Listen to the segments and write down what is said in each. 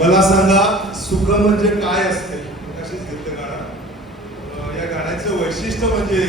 मला सांगा सुख म्हणजे काय असते? अशीच घेतलं गाणं. या गाण्याचं वैशिष्ट्य म्हणजे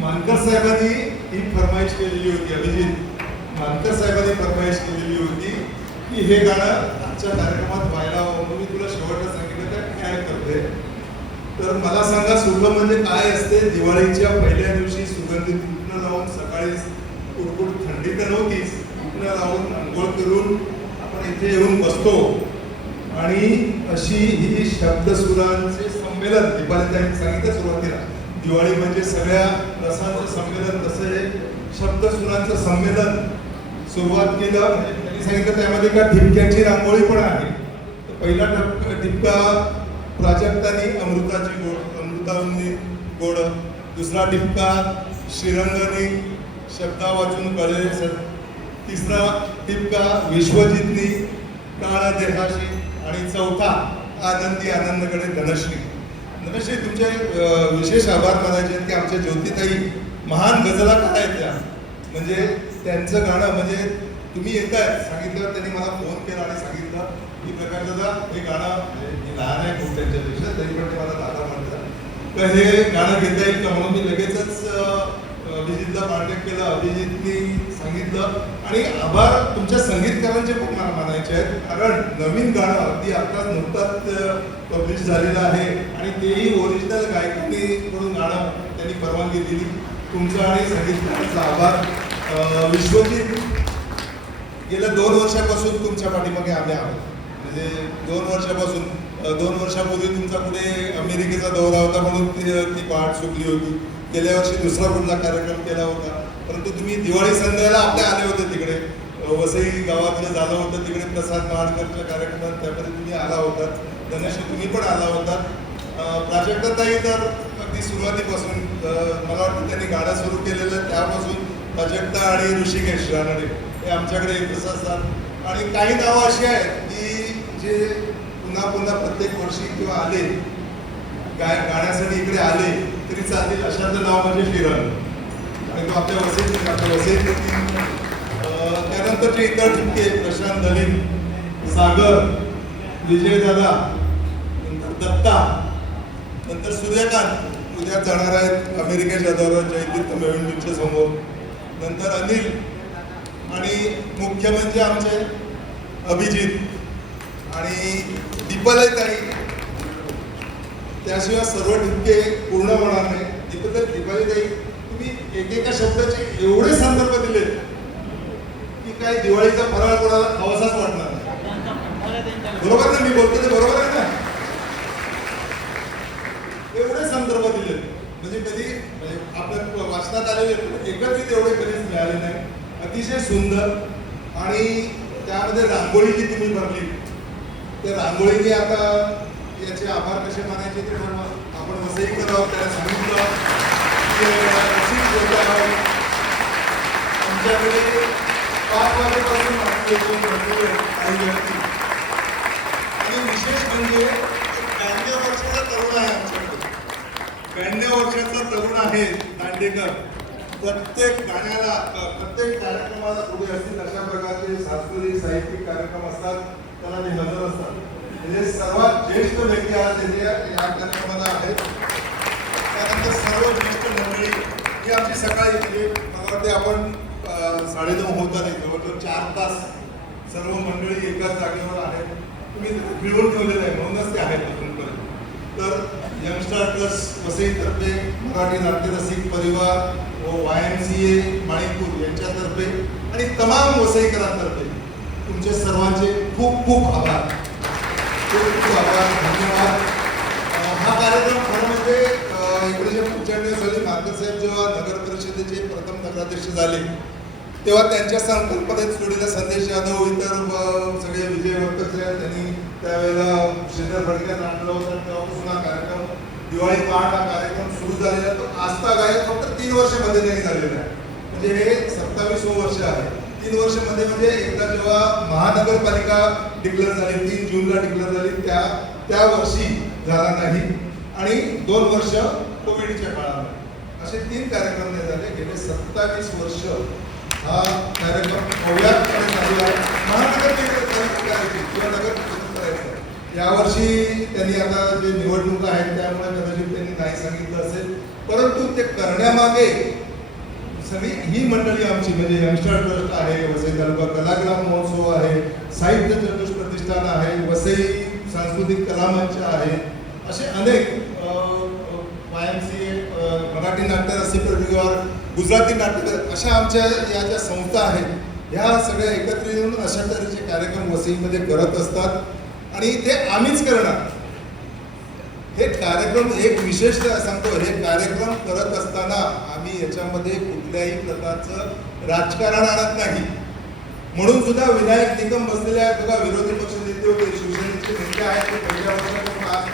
मानकर साहेबांनी ही फरमाईश केलेली होती अभिजित. मानकर साहेबांनी फरमाईश केलेली होती की हे गाणं आजच्या कार्यक्रमात व्हायला हवं म्हणून मी तुला शेवटला सांगितलं का काय करते तर मला सांगा सुख म्हणजे काय असते? दिवाळीच्या पहिल्या दिवशी सुगंधित उठणं लावून सकाळी कुडकुड थंडी तर नव्हतीच उठणं लावून आंघोळ करून आपण इथे येऊन बसतो. आणि अशी ही शब्दसुरांचे संमेलन दीपालीताईंनी सांगितलं सुरुवातीला दिवाळी म्हणजे सगळ्या रसांचं संमेलन तसं हे शब्दसुरांचं संमेलन सुरुवात केलं म्हणजे त्यांनी सांगितलं त्यामध्ये का ठिपक्याची रांगोळी पण आहे. पहिला टप ठिपका प्राजक्तानी अमृताची गोड अमृतानी गोड दुसरा टिपका श्रीरंगनी शब्दा वाचून कळे तिसरा टिपका विश्वजितनी काळा देहाशी आणि चौथा आनंदी आनंदकडे धनश्री. धनश्री तुमचे विशेष आभार मानायचे आहेत की आमच्या ज्योतिताई महान गजलाकार आहेत त्या म्हणजे त्यांचं गाणं म्हणजे तुम्ही येत आहे सांगितलं त्यांनी मला फोन केला आणि सांगितलं की प्रकारचं दादा हे गाणं म्हणजे मी लहान आहे खूप त्यांच्यापेक्षा तरी पण ते मला दादा म्हणतात. तर हे गाणं घेता येईल का? म्हणून मी लगेचच अभिजितला कॉन्टॅक्ट केला. अभिजितनी सांगितलं आणि आभार तुमच्या संगीतकारांचे खूप मला मानायचे आहेत. कारण नवीन गाणं अगदी आत्ताच नुकताच पब्लिश झालेलं आहे. आणि तेही ओरिजिनल गायकांनी कडून गाणं त्यांनी परवानगी दिली. तुमचा आणि संगीतकारांचा आभार. अं, विश्वजित गेल्या दोन वर्षापासून तुमच्या पाठीमागे आम्ही आहोत. म्हणजे दोन वर्षापासून दोन वर्षापूर्वी तुमचा पुढे अमेरिकेचा दौरा होता म्हणून ती ती पाठ चुकली होती. गेल्या वर्षी दुसरा कुठला कार्यक्रम केला होता? परंतु तुम्ही दिवाळी संध्याला आपल्या आले होते तिकडे. वसई गावातलं झालं होतं तिकडे प्रसाद महाडकरच्या कार्यक्रमात त्यामध्ये तुम्ही आला होता. धनश्री तुम्ही पण आला होता. अ, प्राजक्ताताई तर अगदी सुरुवातीपासून मला वाटतं त्यांनी गाणं सुरू केलेलं त्यापासून प्राजक्ता आणि ऋषिकेश रानडे हे आमच्याकडे येतच असतात. आणि काही नावं अशी आहेत की जे पुन्हा पुन्हा प्रत्येक वर्षी किंवा आले गाय गाण्यासाठी इकडे आले तरी चालतील अशातलं नाव म्हणजे फिरण आणि तो आपल्या वसईत आपल्या वसईत त्यानंतर त्यानंतरचे इतर ठिपके प्रशांत दलित सागर विजयदादा नंतर दत्ता नंतर सूर्यकांत. उद्या जाणार आहेत अमेरिकेच्या दौऱ्यात जयतीर्थ मेळुंडीच्या समोर. नंतर अनिल आणि मुख्य म्हणजे आमचे अभिजित आणि दीपालयताई त्याशिवाय सर्व ठिपके पूर्ण होणार नाही. दीपल दीपाली ताई एकेका शब्दाचे एवढे संदर्भ दिले की काय दिवाळीचा फराळ कोणाला खावासाच वाटणार बरोबर ना मी बोलतो ते बरोबर आहे ना? एवढे संदर्भ दिले म्हणजे कधी म्हणजे आपल्या वाचनात आलेले एकत्रित एवढे कधीच मिळाले नाही. अतिशय सुंदर आणि त्यामध्ये रांगोळी जी तुम्ही भरली. त्या रांगोळीने आता याचे आभार कसे मानायचे ते आपण वसई करावं त्याला सांगितलं. की अशीच गोष्ट आहे. आमच्याकडे पाच वाजेपासून माणसं भरपूर काही व्यक्ती आणि विशेष म्हणजे ब्याण्णव वर्षाचा तरुण आहे. आमच्याकडे ब्याण्णव वर्षाचा तरुण आहे दांडेकर प्रत्येक गाण्याला प्रत्येक कार्यक्रमाला उभे असतील अशा प्रकारचे सांस्कृतिक साहित्यिक कार्यक्रम असतात. त्याला ते हजर असतात. म्हणजे सर्वात ज्येष्ठ व्यक्ती आज या कार्यक्रमाला आहेत. ही आमची सकाळी म्हणजे मला वाटते आपण साडेनऊ होत आले जवळजवळ चार तास सर्व मंडळी एकाच जागेवर आहेत. तुम्ही मिळवून ठेवलेलं आहे म्हणूनच ते आहेत अजूनपर्यंत तर यंगस्टार ट्रस्ट वसईतर्फे मराठी नाट्यरसिक परिवार व Y M C A Manikpur यांच्यातर्फे आणि तमाम वसईकरांतर्फे तुमचे सर्वांचे खूप खूप आभार. खूप खूप आभार धन्यवाद. हा कार्यक्रम खरं म्हणजे एकोणीसशे पंच्याण्णव साली मार्गसाहेब जेव्हा नगर परिषदेचे प्रथम नगराध्यक्ष झाले तेव्हा त्यांच्या संकल्पनेत सोडलेला संदेश यादव इतर सगळे विजय वक्तचे त्यांनी त्यावेळेला श्रीधर फडकर आणलं होतं. तेव्हापासून हा कार्यक्रम दिवाळी पाठ हा कार्यक्रम सुरू झालेला तो आस्था गायक फक्त तीन वर्षामध्ये नाही झालेला आहे. म्हणजे हे सत्तावीस वर्ष आहे. तीन वर्षामध्ये म्हणजे एकदा जेव्हा महानगरपालिका डिक्लेअर झाली तीन जूनला डिक्लेअर झाली त्या त्या वर्षी झाला नाही. आणि दोन वर्ष कोविडच्या काळात असे तीन कार्यक्रम झाले. गेले सत्तावीस वर्ष हा कार्यक्रम अव्यापणे चालू आहे. महानगरपालिका किंवा नगर यावर्षी त्यांनी आता जे निवडणुका आहेत त्यामुळे कदाचित त्यांनी नाही सांगितलं असेल. परंतु ते करण्यामागे सगळी ही मंडळी आमची म्हणजे यंगस्टर ट्रस्ट आहे वसई तालुका कलाग्राम महोत्सव आहे साहित्य चतुष प्रतिष्ठान आहे वसई सांस्कृतिक कलामंच आहे असे अनेक वाय मराठी नाट्य रसिक गुजराती नाट्य अशा आमच्या या ज्या संस्था आहेत ह्या सगळ्या एकत्र येऊन अशा तऱ्हेचे कार्यक्रम वसईमध्ये करत असतात. आणि ते आम्हीच करणार. हे कार्यक्रम एक विशेष सांगतो हे कार्यक्रम करत असताना आम्ही याच्यामध्ये कुठल्याही प्रकारचं राजकारण आणत नाही. म्हणून सुद्धा विनायक निकम बसलेले आहेत बघा विरोधी पक्ष नेते होते शिवसेनेचे नेते आहेत ते पहिल्या वर्षापासून आज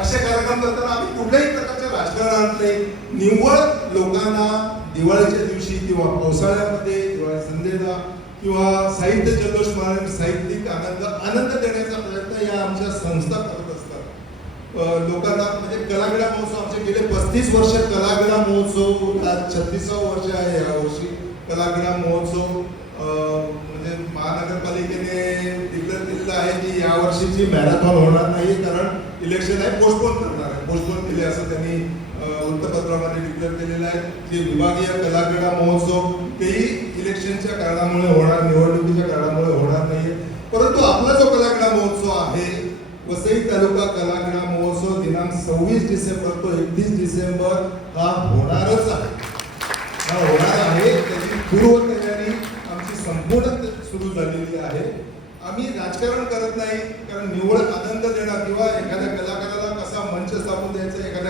असे कार्यक्रम करताना आम्ही कुठल्याही प्रकारच्या राजकारण नाही निव्वळ लोकांना दिवाळीच्या दिवशी किंवा पावसाळ्यामध्ये किंवा संध्येला किंवा साहित्य जल्लोष महाराज साहित्यिक आनंद आनंद देण्याचा प्रयत्न या आमच्या संस्था करत असतात. लोकांना म्हणजे कलागडा महोत्सव आमचे गेले पस्तीस वर्ष कलागडा महोत्सव आज छत्तीसावं वर्ष आहे या वर्षी कलागडा महोत्सव. म्हणजे महानगरपालिकेने डिक्लेअर केलेलं आहे की यावर्षीची मॅरेथॉन होणार नाही कारण इलेक्शन आहे पोस्टपोन करणार आहे. पोस्टपोन केले असं त्यांनी वृत्तपत्रामध्ये डिक्लेअर केलेलं आहे जे विभागीय कलागडा महोत्सव तेही इलेक्शनच्या कारणामुळे होणार निवडणुकीच्या कारणामुळे होणार नाही परंतु आपला जो कलागडा महोत्सव आहे वसई तालुका कलाक्रीडा महोत्सव दिनांक सव्वीस डिसेंबर तो एकतीस डिसेंबर हा होणारच आहे. हा होणार आहे. त्याची पूर्वतयारी आमची संपूर्ण सुरू झालेली आहे. आम्ही राजकारण करत नाही कारण निवड आनंद देणार किंवा एखाद्या कलाकाराला कसा मंच स्थापन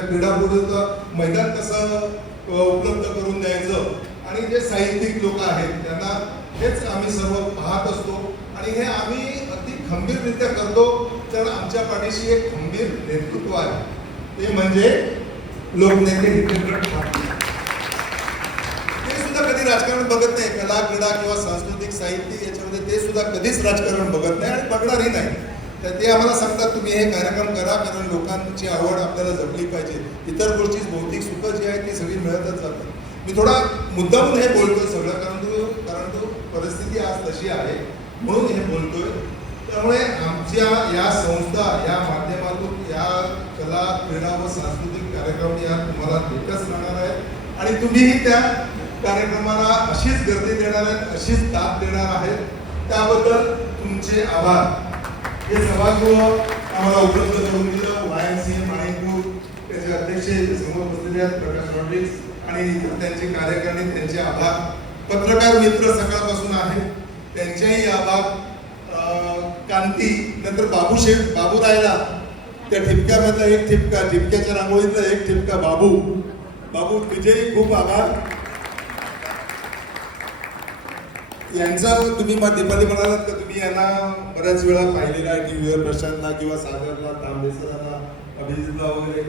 द्यायचा एखाद्या मैदान कसं उपलब्ध करून द्यायचं आणि जे साहित्यिक लोक आहेत त्यांना हेच आम्ही सर्व पाहत असतो. आणि हे आम्ही अगदी खंबीररित्या करतो तर आमच्या पाठीशी एक खंबीर नेतृत्व आहे. ते म्हणजे लोकनेते हितेंद्र ठाकरे ते सुद्धा कधी राजकारण बघत नाही कला क्रीडा किंवा सांस्कृतिक साहित्य याच्यामध्ये ते सुद्धा कधीच राजकारण बघत नाही आणि बघणारही नाही. तर ते आम्हाला सांगतात तुम्ही हे कार्यक्रम करा कारण लोकांची आवड आपल्याला जपली पाहिजे. इतर गोष्टी भौतिक सुख जी आहेत ती सगळी मिळतच जातात मी थोडा मुद्दामून हे बोलतोय सगळं कारण तो कारण तो परिस्थिती आज तशी आहे म्हणून हे बोलतोय. त्यामुळे आमच्या या संस्था या माध्यमातून या कला क्रीडा व सांस्कृतिक कार्यक्रम या तुम्हाला भेटच राहणार आहेत. आणि तुम्हीही त्या कार्यक्रमाला अशीच गर्दी देणार आहेत अशीच दाद देणार आहेत. त्याबद्दल तुमचे आभार. हे सभागृह आम्हाला उपलब्ध करून दिलं. वाय एम सी माणिकपूर त्याचे अध्यक्ष समोर बसलेले आहेत प्रकाश रॉड्रिक्स आणि त्यांचे कार्यकारणी त्यांचे आभार. पत्रकार मित्र सकाळपासून आहेत. त्यांचेही आभार. कांती नंतर बाबूशेठ बाबू राहिला त्या ठिपक्यामधला एक ठिपका ठिपक्याच्या रांगोळीतला एक ठिपका बाबू. बाबू विजयी खूप आभार. यांचा तुम्ही मग दीपाली म्हणालात का? तुम्ही यांना बऱ्याच वेळा पाहिलेला आहे टीव्हीवर प्रशांतला किंवा सागरला तांबे सरांना अभिजितला वगैरे.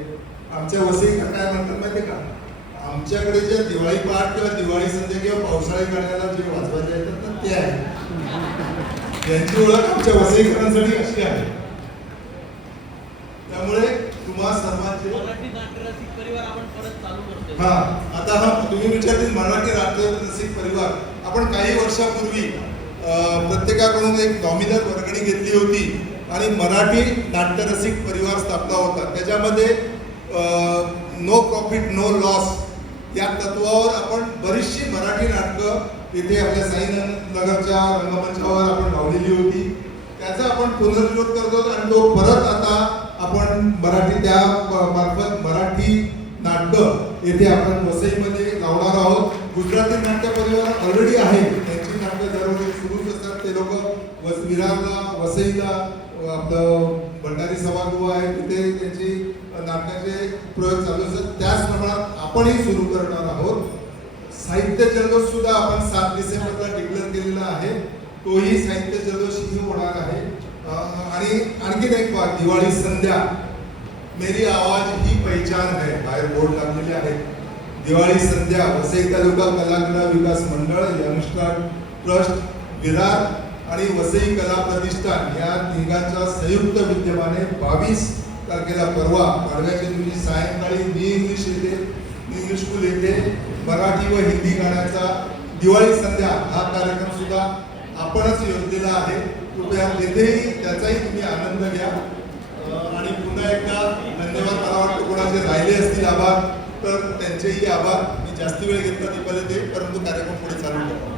आमच्या वसईकर काय म्हणतात माहिती का? आमच्याकडे जे दिवाळी पहाट किंवा दिवाळी संध्या किंवा पावसाळी गाण्याला जे वाजवायला येतात ना ते आहे. त्यांची ओळख आमच्या वसईकरांसाठी अशी आहे. त्यामुळे तुम्हा सर्वांचे हा आता हा तुम्ही विचारतील मराठी नाट्य रसिक परिवार. आपण काही वर्षापूर्वी प्रत्येकाकडून एक नॉमिनल वर्गणी घेतली होती आणि मराठी नाट्यरसिक परिवार स्थापला होता. त्याच्यामध्ये नो प्रॉफिट नो लॉस या तत्वावर आपण बरीचशी मराठी नाटकं इथे आपल्या साईनगरच्या रंगमंचावर आपण लावलेली होती. त्याचा आपण पुनर्विरोध करतो आणि तो परत आता आपण मराठी त्या मार्फत मराठी नाटकं येथे आपण वसईमध्ये लावणार आहोत. गुजराती नाट्य परिवार ऑलरेडी आहे. त्यांची नाट्य दरवर्षी सुरूच असतात ते लोक वस विरारला वसईला आपलं भंडारी सभागृह आहे. तिथे त्यांची नाटकाचे प्रयोग चालू असतात. त्याच प्रमाणात आपणही सुरू करणार आहोत. साहित्य जल्लोष सुद्धा आपण सात डिसेंबरला डिक्लेअर केलेला आहे. तोही साहित्य जल्लोषही होणार आहे. आणि आणखीन एक बात दिवाळी संध्या. मेरी आवाज ही पहिचान है. बाहेर बोर्ड लागलेले आहेत. दिवाळी संध्या वसई तालुका कलाकला विकास मंडळ यंगस्टार ट्रस्ट विरार आणि वसई कला प्रतिष्ठान या तिघांच्या संयुक्त विद्यमाने बावीस तारखेला परवा पाडव्याच्या दिवशी सायंकाळी नी इंग्लिश येथे इंग्लिश स्कूल येथे मराठी व हिंदी गाण्याचा दिवाळी संध्या हा कार्यक्रम सुद्धा आपणच योजलेला आहे. कृपया तेथेही त्याचाही तुम्ही आनंद घ्या. आणि पुन्हा एकदा धन्यवाद मला वाटतं कोणाचे राहिले असतील आभार. तर त्यांचेही आभार. मी जास्ती वेळ घेतला दीपाला ते परंतु कार्यक्रम पुढे चालू ठेवा.